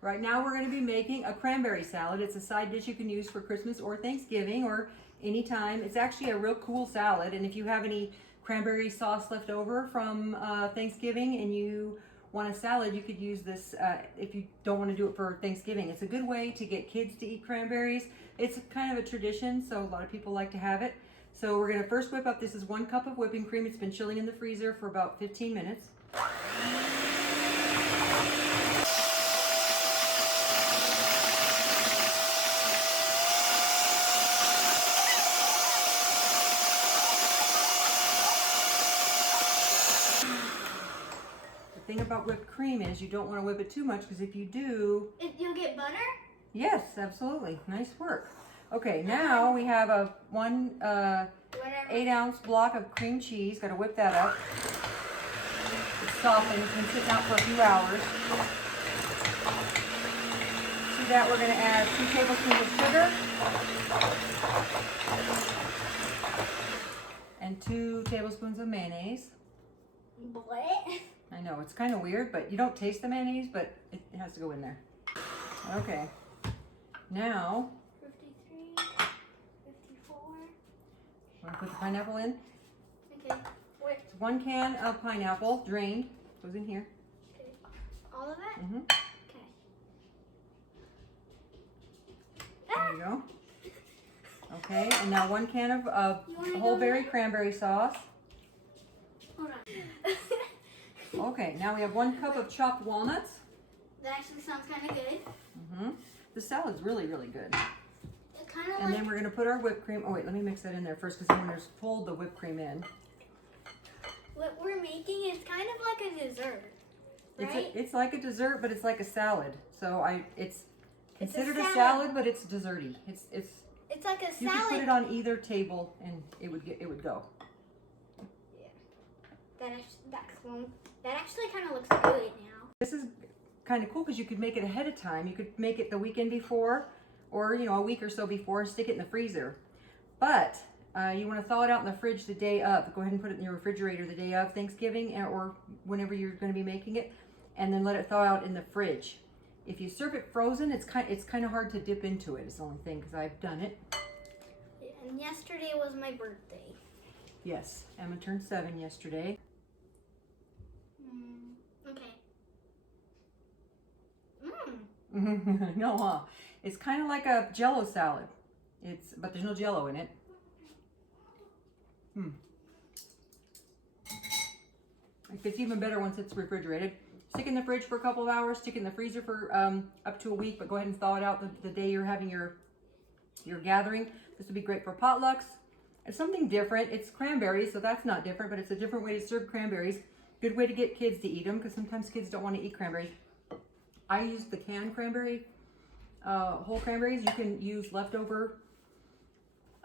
Right now we're going to be making a cranberry salad. It's a side dish you can use for Christmas or Thanksgiving or anytime. It's actually a real cool salad, and if you have any cranberry sauce left over from Thanksgiving and you want a salad, you could use this if you don't want to do it for Thanksgiving. It's a good way to get kids to eat cranberries. It's kind of a tradition, so a lot of people like to have it. So we're going to first whip up, this is 1 cup of whipping cream. It's been chilling in the freezer for about 15 minutes. The thing about whipped cream is you don't want to whip it too much, because if you do... You'll get butter? Yes, absolutely. Nice work. Okay, now we have a 8-ounce block of cream cheese. Got to whip that up. It's softened. It's been sitting out for a few hours. To that, we're going to add 2 tablespoons of sugar and 2 tablespoons of mayonnaise. What? I know, it's kind of weird, but you don't taste the mayonnaise, but it has to go in there. Okay. Now, 53, 54. Want to put the pineapple in? Okay. Wait. It's 1 can of pineapple, drained, goes in here. Okay. All of it? Mm-hmm. Okay. There you go. Okay, and now 1 can of whole berry cranberry sauce. Hold on. Okay, now we have 1 cup of chopped walnuts. That actually sounds kind of good. Mm-hmm. The salad's really, really good. It's kind of And like... then we're going to put our whipped cream. Oh wait, let me mix that in there first, because I'm going to fold the whipped cream in. What we're making is kind of like a dessert, right? It's like a dessert, but it's like a salad. So it's considered a salad. salad, but it's desserty. It's like a salad. You could put it on either table, and it would go. Yeah. That actually kind of looks good now. This is kind of cool because you could make it ahead of time. You could make it the weekend before, or a week or so before, and stick it in the freezer. But you want to thaw it out in the fridge the day of. Go ahead and put it in your refrigerator the day of Thanksgiving, or whenever you're going to be making it, and then let it thaw out in the fridge. If you serve it frozen, it's kind of hard to dip into it. It's the only thing, because I've done it. And yesterday was my birthday. Yes, Emma turned 7 yesterday. Okay. No, huh? It's kind of like a Jell-O salad. But there's no Jell-O in it. It gets even better once it's refrigerated. Stick in the fridge for a couple of hours. Stick it in the freezer for up to a week. But go ahead and thaw it out the day you're having your gathering. This would be great for potlucks. It's something different. It's cranberries, so that's not different, but it's a different way to serve cranberries. Good way to get kids to eat them, because sometimes kids don't want to eat cranberries. I use the canned cranberry, whole cranberries. You can use leftover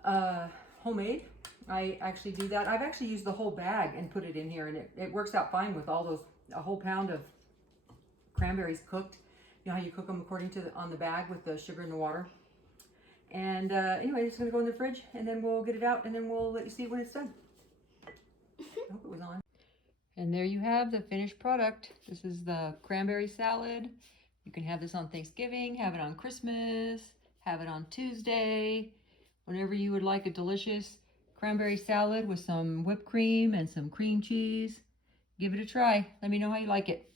homemade. I actually do that. I've actually used the whole bag and put it in here, and it works out fine with all those, a whole pound of cranberries cooked. You know how you cook them according to on the bag with the sugar and the water. And anyway, it's going to go in the fridge, and then we'll get it out, and then we'll let you see when it's done. I hope it was on. And there you have the finished product. This is the cranberry salad. You can have this on Thanksgiving, have it on Christmas, have it on Tuesday, whenever you would like a delicious cranberry salad with some whipped cream and some cream cheese. Give it a try. Let me know how you like it.